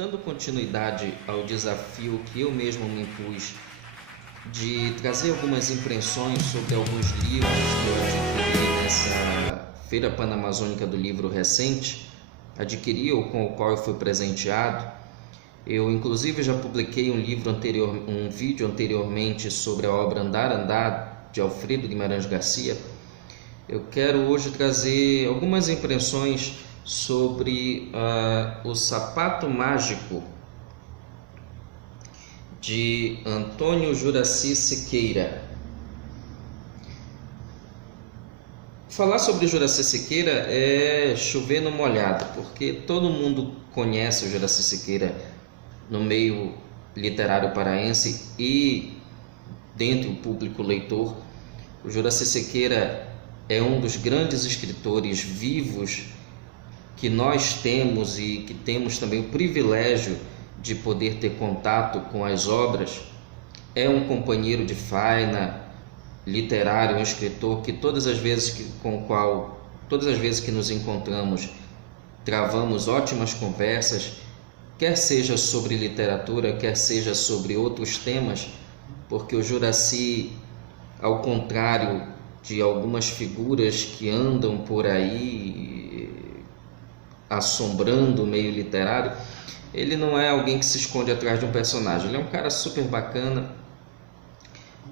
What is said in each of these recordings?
dando continuidade ao desafio que eu mesmo me impus de trazer algumas impressões sobre alguns livros que eu adquiri nessa Feira Panamazônica do Livro recente, adquiri ou com o qual eu fui presenteado. Eu inclusive já publiquei um vídeo anteriormente sobre a obra Andar, Andar, de Alfredo Guimarães Garcia. Eu quero hoje trazer algumas impressões sobre o Sapato Mágico, de Antônio Juraci Siqueira. Falar sobre Juraci Siqueira é chover no molhado, porque todo mundo conhece o Juraci Siqueira no meio literário paraense e dentre o público leitor. O Juraci Siqueira é um dos grandes escritores vivos que nós temos e que temos também o privilégio de poder ter contato com as obras. É um companheiro de faina literário, um escritor que todas as vezes que nos encontramos, travamos ótimas conversas, quer seja sobre literatura, quer seja sobre outros temas, porque o Juraci, ao contrário de algumas figuras que andam por aí assombrando o meio literário, ele não é alguém que se esconde atrás de um personagem. Ele é um cara super bacana,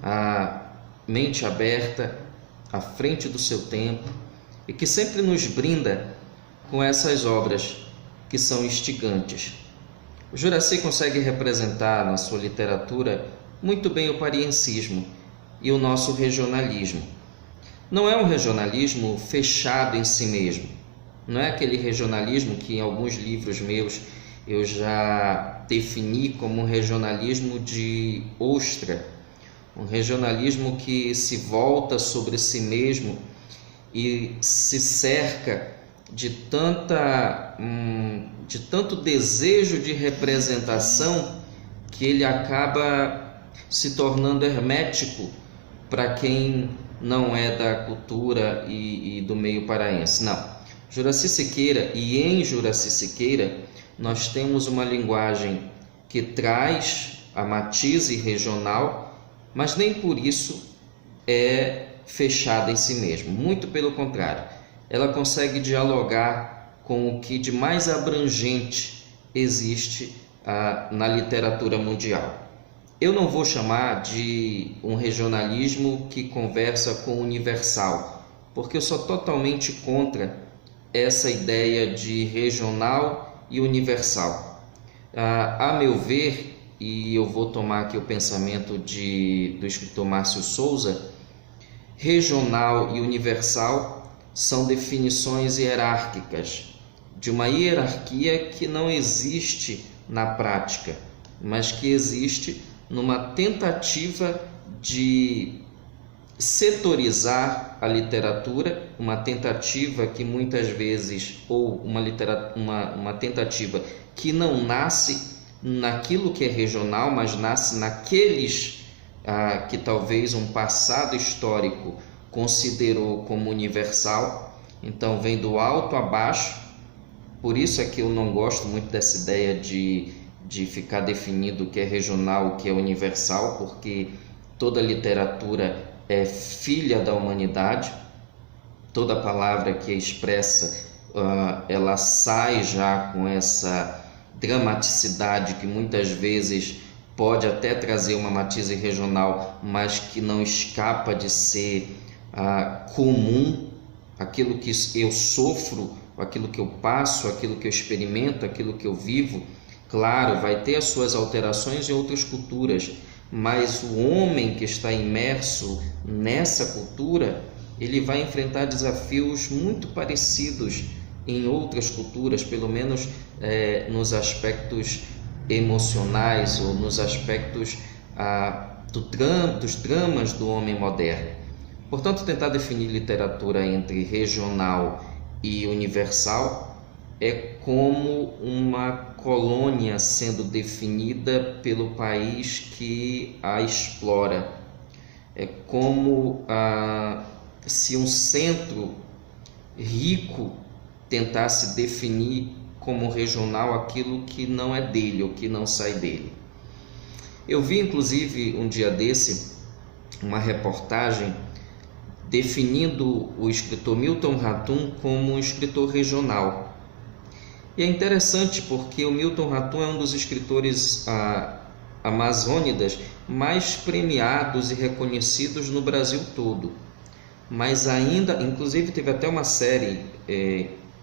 a mente aberta, à frente do seu tempo, e que sempre nos brinda com essas obras que são instigantes. O Juraci consegue representar na sua literatura muito bem o pariensismo e o nosso regionalismo. Não é um regionalismo fechado em si mesmo. Não é aquele regionalismo que em alguns livros meus eu já defini como um regionalismo de ostra, um regionalismo que se volta sobre si mesmo e se cerca de tanto desejo de representação que ele acaba se tornando hermético para quem não é da cultura e do meio paraense. Não. Juraci Siqueira, e em Juraci Siqueira nós temos uma linguagem que traz a matize regional, mas nem por isso é fechada em si mesmo. Muito pelo contrário, ela consegue dialogar com o que de mais abrangente existe na literatura mundial. Eu não vou chamar de um regionalismo que conversa com o universal, porque eu sou totalmente contra essa ideia de regional e universal. A meu ver, e eu vou tomar aqui o pensamento do escritor Márcio Souza, regional e universal são definições hierárquicas, de uma hierarquia que não existe na prática, mas que existe numa tentativa de setorizar a literatura, uma tentativa que muitas vezes, ou uma tentativa que não nasce naquilo que é regional, mas nasce naqueles que talvez um passado histórico considerou como universal. Então vem do alto a baixo. Por isso é que eu não gosto muito dessa ideia de ficar definido o que é regional, o que é universal, porque toda literatura é filha da humanidade. Toda palavra que é expressa, ela sai já com essa dramaticidade que muitas vezes pode até trazer uma matiz regional, mas que não escapa de ser comum, aquilo que eu sofro, aquilo que eu passo, aquilo que eu experimento, aquilo que eu vivo. Claro, vai ter as suas alterações em outras culturas, mas o homem que está imerso nessa cultura, ele vai enfrentar desafios muito parecidos em outras culturas, pelo menos nos aspectos emocionais ou nos aspectos dos dramas do homem moderno. Portanto, tentar definir literatura entre regional e universal é como uma colônia sendo definida pelo país que a explora. É como se um centro rico tentasse definir como regional aquilo que não é dele ou que não sai dele. Eu vi inclusive um dia desse uma reportagem definindo o escritor Milton Ratum como um escritor regional. E é interessante porque o Milton Ratum é um dos escritores amazônidas mais premiados e reconhecidos no Brasil todo. Mas ainda, inclusive teve até uma série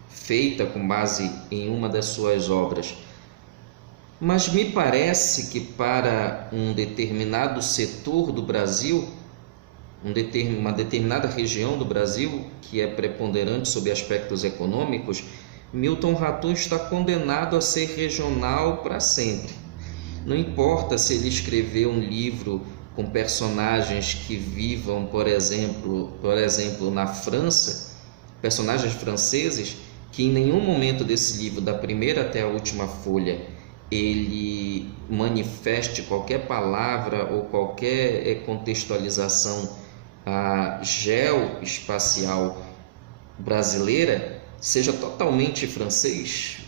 feita com base em uma das suas obras. Mas me parece que para um determinado setor do Brasil, uma determinada região do Brasil, que é preponderante sob aspectos econômicos, Milton Ratum está condenado a ser regional para sempre. Não importa se ele escrever um livro com personagens que vivam, por exemplo, na França, personagens franceses, que em nenhum momento desse livro, da primeira até a última folha, ele manifeste qualquer palavra ou qualquer contextualização geoespacial brasileira, seja totalmente francês.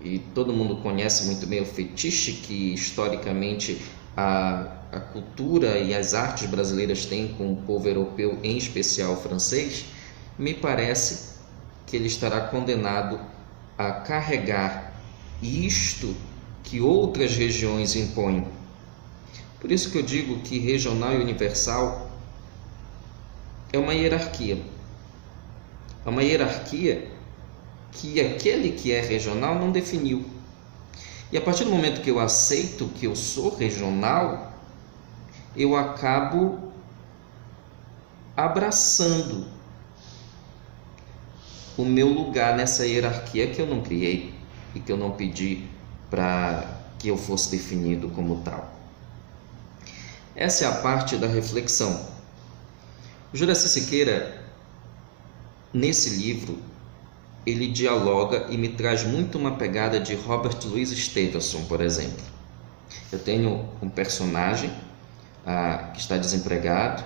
E todo mundo conhece muito bem o fetiche que historicamente a cultura e as artes brasileiras têm com o povo europeu, em especial francês. Me parece que ele estará condenado a carregar isto que outras regiões impõem. Por isso que eu digo que regional e universal é uma hierarquia. É uma hierarquia que aquele que é regional não definiu. E a partir do momento que eu aceito que eu sou regional, eu acabo abraçando o meu lugar nessa hierarquia que eu não criei e que eu não pedi para que eu fosse definido como tal. Essa é a parte da reflexão. O Juraci Siqueira, nesse livro, ele dialoga e me traz muito uma pegada de Robert Louis Stevenson, por exemplo. Eu tenho um personagem que está desempregado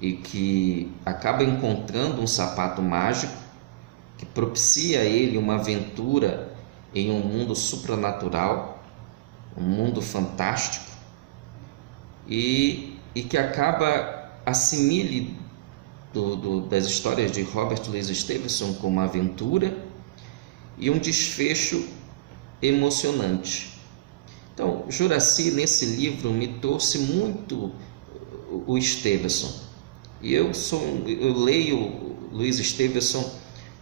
e que acaba encontrando um sapato mágico que propicia a ele uma aventura em um mundo supranatural, um mundo fantástico, e que acaba assimile das histórias de Robert Louis Stevenson com uma aventura e um desfecho emocionante. Então, Juraci, nesse livro, me trouxe muito o Stevenson. E eu leio Louis Stevenson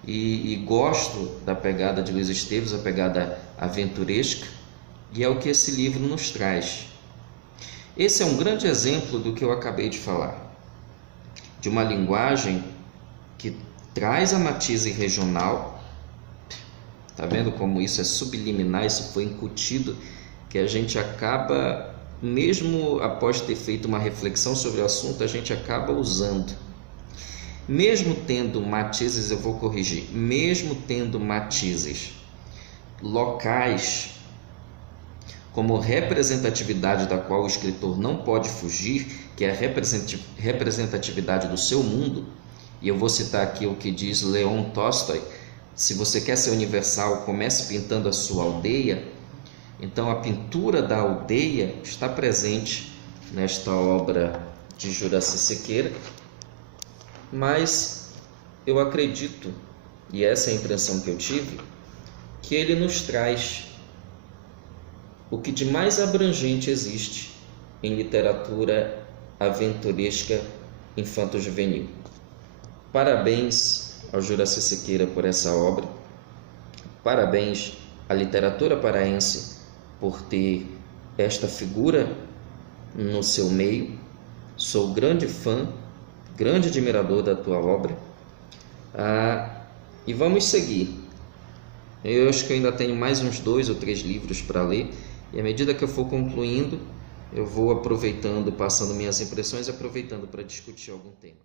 e gosto da pegada de Louis Stevenson, a pegada aventuresca, e é o que esse livro nos traz. Esse é um grande exemplo do que eu acabei de falar, de uma linguagem que traz a matiz regional. Tá vendo como isso é subliminar, isso foi incutido, que a gente acaba, mesmo após ter feito uma reflexão sobre o assunto, a gente acaba usando. Mesmo tendo matizes, eu vou corrigir, mesmo tendo matizes locais, como representatividade da qual o escritor não pode fugir, que é a representatividade do seu mundo, e eu vou citar aqui o que diz Leon Tolstói: se você quer ser universal, comece pintando a sua aldeia. Então a pintura da aldeia está presente nesta obra de Juraci Siqueira, mas eu acredito, e essa é a impressão que eu tive, que ele nos traz o que de mais abrangente existe em literatura aventuresca infanto-juvenil. Parabéns ao Juraci Siqueira por essa obra, parabéns à literatura paraense por ter esta figura no seu meio. Sou grande fã, grande admirador da tua obra, e vamos seguir. Eu acho que eu ainda tenho mais uns 2 ou 3 livros para ler, e à medida que eu for concluindo, eu vou aproveitando, passando minhas impressões, aproveitando para discutir algum tema.